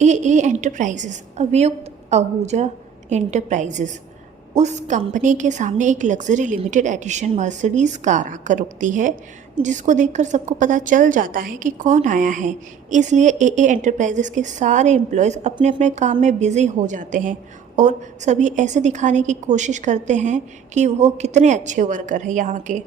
AA enterprises अभियुक्त Ahuja enterprises उस company के सामने एक luxury limited edition Mercedes car आकर रुकती है, जिसको देखकर सबको पता चल जाता है कि कौन आया है। इसलिए AA एंटरप्राइजेस के सारे एम्प्लॉयज़ अपने अपने काम में बिज़ी हो जाते हैं और सभी ऐसे दिखाने की कोशिश करते हैं कि वो कितने अच्छे वर्कर हैं यहाँ के।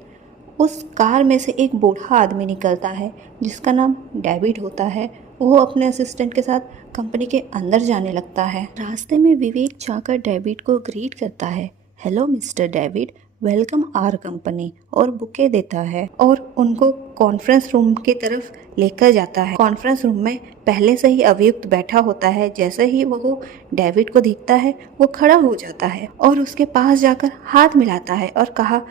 उस कार में से एक बूढ़ा आदमी निकलता है जिसका नाम डेविड होता है। वो अपने असिस्टेंट के साथ कंपनी के अंदर जाने लगता है। रास्ते में विवेक जाकर डेविड को ग्रीट करता है। Hello mister David, welcome our company, और बुके देता है और उनको कॉन्फ्रेंस रूम की तरफ लेकर जाता है। कॉन्फ्रेंस रूम में पहले से ही अभियुक्त बैठा होता है। जैसे ही वो डेविड को दिखता है वो खड़ा हो जाता है और उसके पास जाकर हाथ मिलाता है और कहा,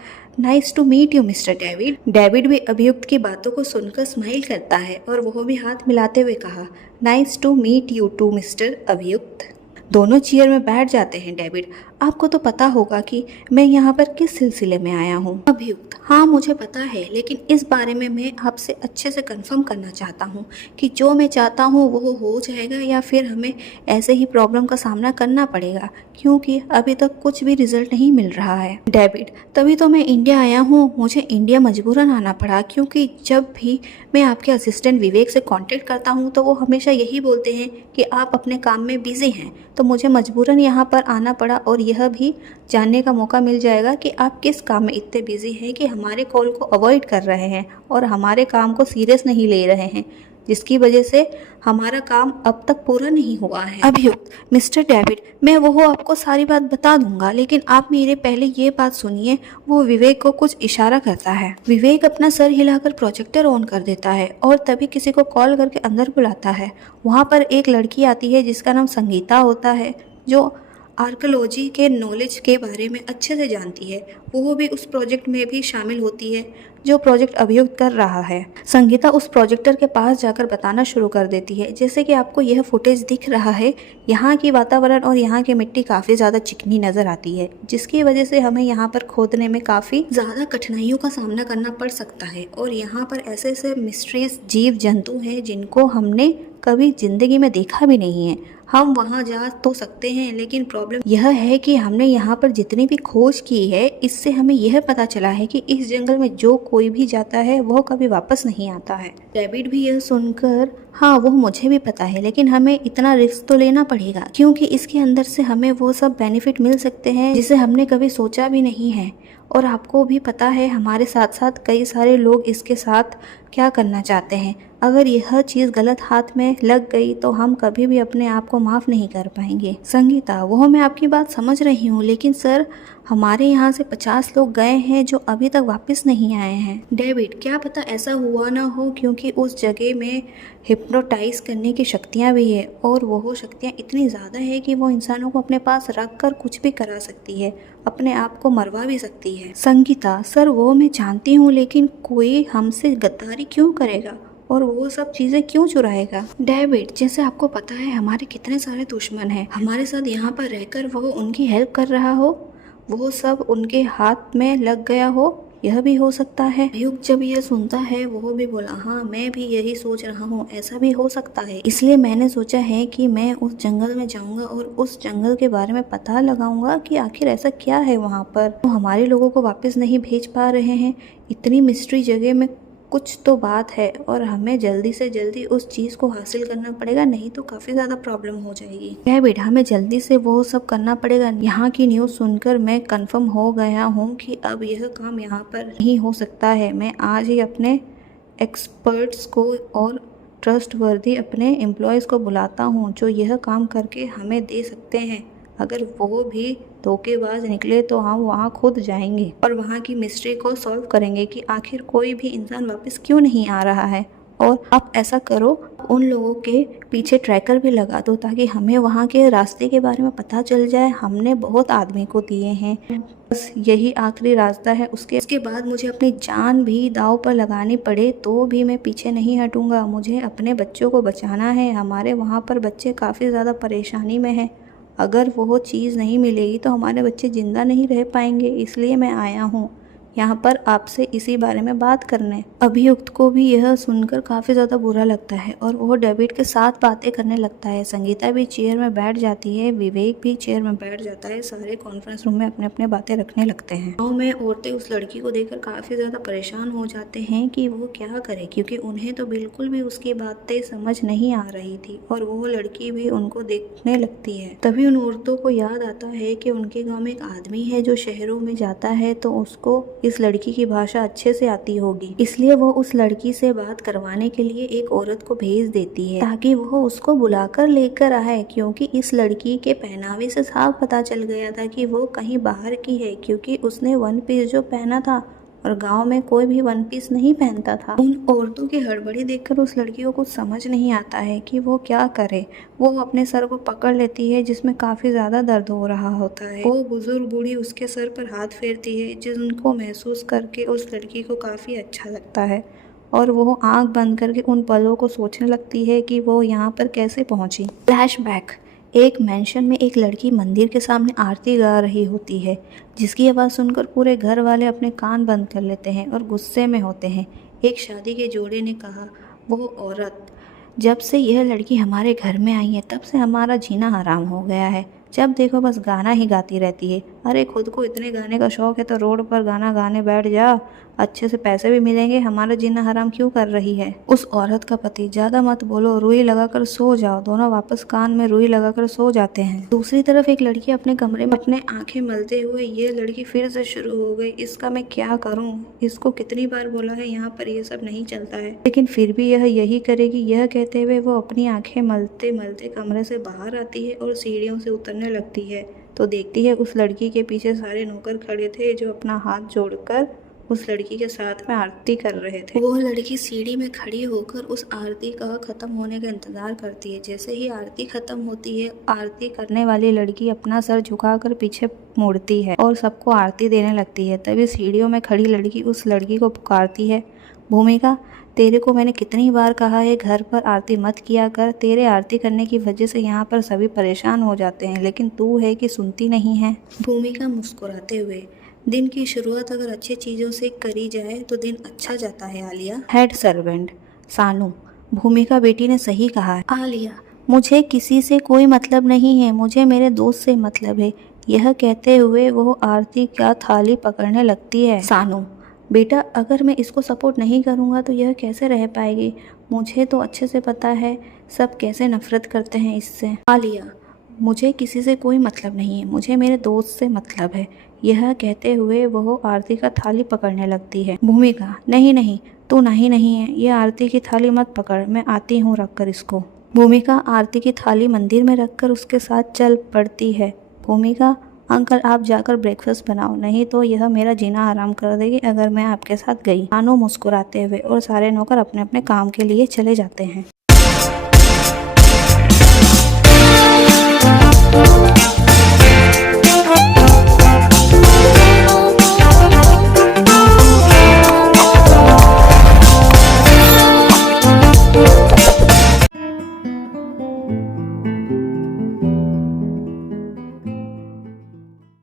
nice to meet you mister David. David भी अभियुक्त की बातों को सुनकर स्माइल करता है और वह भी हाथ मिलाते हुए कहा, nice to meet you too mister अभियुक्त। दोनों चेयर में बैठ जाते हैं। डेविड, आपको तो पता होगा कि मैं यहाँ पर किस सिलसिले में आया हूँ। अभियुक्त, हाँ मुझे पता है, लेकिन इस बारे में मैं आपसे अच्छे से कंफर्म करना चाहता हूँ कि जो मैं चाहता हूँ वो हो जाएगा या फिर हमें ऐसे ही प्रॉब्लम का सामना करना पड़ेगा, क्योंकि अभी तक कुछ भी रिजल्ट नहीं मिल रहा है। डेविड, तभी तो मैं इंडिया आया हूँ। मुझे इंडिया मजबूरन आना पड़ा, क्योंकि जब भी मैं आपके असिस्टेंट विवेक से कांटेक्ट करता हूँ तो वो हमेशा यही बोलते हैं कि आप अपने काम में बिजी हैं, तो मुझे मजबूरन यहाँ पर आना पड़ा और यह भी जानने का मौका मिल जाएगा कि आप किस काम में इतने बिजी हैं कि हमारे कॉल को अवॉइड कर रहे हैं और हमारे काम को सीरियस नहीं ले रहे हैं, जिसकी वजह से हमारा काम अब तक पूरा नहीं हुआ है। अभियुक्त, मिस्टर डेविड, मैं वो आपको सारी बात बता दूंगा, लेकिन आप मेरे पहले ये बात सुनिए। वो विवेक को कुछ इशारा करता है। विवेक अपना सर हिलाकर प्रोजेक्टर ऑन कर देता है और तभी किसी को कॉल करके अंदर बुलाता है। वहाँ पर एक लड़की आती है जिसका नाम संगीता होता है, जो आर्कोलॉजी के नॉलेज के बारे में अच्छे से जानती है। वो भी उस प्रोजेक्ट में भी शामिल होती है जो प्रोजेक्ट अभियुक्त कर रहा है। संगीता उस प्रोजेक्टर के पास जाकर बताना शुरू कर देती है। जैसे कि आपको यह फुटेज दिख रहा है, यहाँ की वातावरण और यहाँ की मिट्टी काफ़ी ज़्यादा चिकनी नज़र आती है, जिसकी वजह से हमें यहाँ पर खोदने में काफ़ी ज़्यादा कठिनाइयों का सामना करना पड़ सकता है। और यहाँ पर ऐसे ऐसे मिस्ट्रियस जीव जंतु हैं जिनको हमने कभी ज़िंदगी में देखा भी नहीं है। हम वहाँ जा तो सकते हैं, लेकिन प्रॉब्लम यह है कि हमने यहाँ पर जितनी भी खोज की है, इससे हमें यह पता चला है कि इस जंगल में जो कोई भी जाता है वह कभी वापस नहीं आता है। डेविड भी यह सुनकर, हाँ वो मुझे भी पता है, लेकिन हमें इतना रिस्क तो लेना पड़ेगा, क्योंकि इसके अंदर से हमें वो सब बेनिफिट मिल सकते हैं जिसे हमने कभी सोचा भी नहीं है। और आपको भी पता है हमारे साथ साथ कई सारे लोग इसके साथ क्या करना चाहते हैं। अगर यह चीज़ गलत हाथ में लग गई तो हम कभी भी अपने आप को माफ़ नहीं कर पाएंगे। संगीता, वो मैं आपकी बात समझ रही हूँ, लेकिन सर हमारे यहाँ से 50 लोग गए हैं जो अभी तक वापस नहीं आए हैं। डेविड, क्या पता ऐसा हुआ ना हो, क्योंकि उस जगह में हिप्नोटाइज करने की शक्तियाँ भी है और वो शक्तियाँ इतनी ज़्यादा है कि वो इंसानों को अपने पास रख कर कुछ भी करा सकती है, अपने आप को मरवा भी सकती है। संगीता, सर वो मैं जानती हूँ, लेकिन कोई हमसे गद्दारी क्यों करेगा और वो सब चीज़ें क्यों चुराएगा? डेविड, जैसे आपको पता है हमारे कितने सारे दुश्मन हैं, हमारे साथ यहाँ पर रहकर वो उनकी हेल्प कर रहा हो, वो सब उनके हाथ में लग गया हो, यह भी हो सकता है। अभियुक्त जब यह सुनता है वो भी बोला, हाँ मैं भी यही सोच रहा हूँ, ऐसा भी हो सकता है। इसलिए मैंने सोचा है कि मैं उस जंगल में जाऊंगा और उस जंगल के बारे में पता लगाऊंगा कि आखिर ऐसा क्या है वहाँ पर। तो हमारे लोगों को वापस नहीं भेज पा रहे हैं, इतनी मिस्ट्री जगह में कुछ तो बात है और हमें जल्दी से जल्दी उस चीज़ को हासिल करना पड़ेगा, नहीं तो काफ़ी ज़्यादा प्रॉब्लम हो जाएगी। डेविड, हमें जल्दी से वो सब करना पड़ेगा। यहाँ की न्यूज़ सुनकर मैं कंफर्म हो गया हूँ कि अब यह काम यहाँ पर नहीं हो सकता है। मैं आज ही अपने एक्सपर्ट्स को और ट्रस्टवर्दी अपने एम्प्लॉयज़ को बुलाता हूँ जो यह काम करके हमें दे सकते हैं। अगर वो भी धोखेबाज निकले तो हम वहाँ खुद जाएंगे और वहाँ की मिस्ट्री को सॉल्व करेंगे कि आखिर कोई भी इंसान वापस क्यों नहीं आ रहा है। और आप ऐसा करो, उन लोगों के पीछे ट्रैकर भी लगा दो ताकि हमें वहाँ के रास्ते के बारे में पता चल जाए। हमने बहुत आदमी को दिए हैं, बस यही आखिरी रास्ता है। उसके बाद मुझे अपनी जान भी दांव पर लगानी पड़े तो भी मैं पीछे नहीं हटूंगा। मुझे अपने बच्चों को बचाना है। हमारे वहाँ पर बच्चे काफ़ी ज़्यादा परेशानी में हैं। अगर वो चीज़ नहीं मिलेगी तो हमारे बच्चे ज़िंदा नहीं रह पाएंगे। इसलिए मैं आया हूँ यहाँ पर आपसे इसी बारे में बात करने। अभियुक्त को भी यह सुनकर काफ़ी ज़्यादा बुरा लगता है और वो डेविड के साथ बातें करने लगता है। संगीता भी चेयर में बैठ जाती है, विवेक भी चेयर में बैठ जाता है। सारे कॉन्फ्रेंस रूम में अपने अपने बातें रखने लगते हैं। गाँव में औरतें उस लड़की को देखकर काफ़ी ज़्यादा परेशान हो जाते हैं कि वो क्या करे, क्योंकि उन्हें तो बिल्कुल भी उसकी बातें समझ नहीं आ रही थी और वो लड़की भी उनको देखने लगती है। तभी उन औरतों को याद आता है कि उनके गाँव में एक आदमी है जो शहरों में जाता है तो उसको इस लड़की की भाषा अच्छे से आती होगी, इसलिए वो उस लड़की से बात करवाने के लिए एक औरत को भेज देती है ताकि वो उसको बुलाकर लेकर आए, क्योंकि इस लड़की के पहनावे से साफ पता चल गया था कि वो कहीं बाहर की है, क्योंकि उसने वन पीस जो पहना था और गांव में कोई भी वन पीस नहीं पहनता था। उन औरतों की हड़बड़ी देखकर उस लड़की को कुछ समझ नहीं आता है कि वो क्या करे। वो अपने सर को पकड़ लेती है जिसमें काफ़ी ज़्यादा दर्द हो रहा होता है। वो बुजुर्ग बूढ़ी उसके सर पर हाथ फेरती है, जिनको महसूस करके उस लड़की को काफ़ी अच्छा लगता है और वो आंख बंद करके उन पलों को सोचने लगती है कि वो यहाँ पर कैसे पहुँची। फ्लैशबैक। एक मेंशन में एक लड़की मंदिर के सामने आरती गा रही होती है, जिसकी आवाज़ सुनकर पूरे घर वाले अपने कान बंद कर लेते हैं और गुस्से में होते हैं। एक शादी के जोड़े ने कहा, वो औरत, जब से यह लड़की हमारे घर में आई है तब से हमारा जीना हराम हो गया है। जब देखो बस गाना ही गाती रहती है। अरे खुद को इतने गाने का शौक है तो रोड पर गाना गाने बैठ जा, अच्छे से पैसे भी मिलेंगे, हमारा जीना हराम क्यों कर रही है। उस औरत का पति, ज़्यादा मत बोलो, रुई लगाकर सो जाओ। दोनों वापस कान में रुई लगाकर सो जाते हैं। दूसरी तरफ एक लड़की अपने कमरे में अपने आंखें मलते हुए, ये लड़की फिर से शुरू हो गई, इसका मैं क्या करूं, इसको कितनी बार बोला है यहाँ पर ये सब नहीं चलता है, लेकिन फिर भी यह यही करेगी। यह कहते हुए वो अपनी आंखें मलते मलते कमरे से बाहर आती है और सीढ़ियों से उतरने लगती है तो देखती है उस लड़की के पीछे सारे नौकर खड़े थे जो अपना हाथ जोड़कर उस लड़की के साथ में आरती कर रहे थे। वो लड़की सीढ़ी में खड़ी होकर उस आरती का खत्म होने का इंतजार करती है। जैसे ही आरती खत्म होती है, आरती करने वाली लड़की अपना सर झुकाकर पीछे मुड़ती है और सबको आरती देने लगती है। तभी सीढ़ियों में खड़ी लड़की उस लड़की को पुकारती है, भूमिका, तेरे को मैंने कितनी बार कहा है घर पर आरती मत किया कर। तेरे आरती करने की वजह से यहाँ पर सभी परेशान हो जाते हैं, लेकिन तू है कि सुनती नहीं है। भूमिका मुस्कुराते हुए, दिन की शुरुआत अगर अच्छी चीज़ों से करी जाए तो दिन अच्छा जाता है आलिया। हेड सर्वेंट सानू, भूमिका बेटी ने सही कहा है। आलिया, मुझे किसी से कोई मतलब नहीं है, मुझे मेरे दोस्त से मतलब है। यह कहते हुए वो आरती का थाली पकड़ने लगती है। सानू, बेटा अगर मैं इसको सपोर्ट नहीं करूँगा तो यह कैसे रह पाएगी। मुझे तो अच्छे से पता है सब कैसे नफरत करते हैं इससे। आलिया, मुझे किसी से कोई मतलब नहीं है, मुझे मेरे दोस्त से मतलब है। यह कहते हुए वह आरती का थाली पकड़ने लगती है। भूमिका, नहीं नहीं, तू नहीं है, ये आरती की थाली मत पकड़, मैं आती हूँ रखकर इसको। भूमिका आरती की थाली मंदिर में रखकर उसके साथ चल पड़ती है। भूमिका, अंकल आप जाकर ब्रेकफास्ट बनाओ, नहीं तो यह मेरा जीना आराम कर देगी अगर मैं आपके साथ गई। सानू मुस्कुराते हुए और सारे नौकर अपने अपने काम के लिए चले जाते हैं।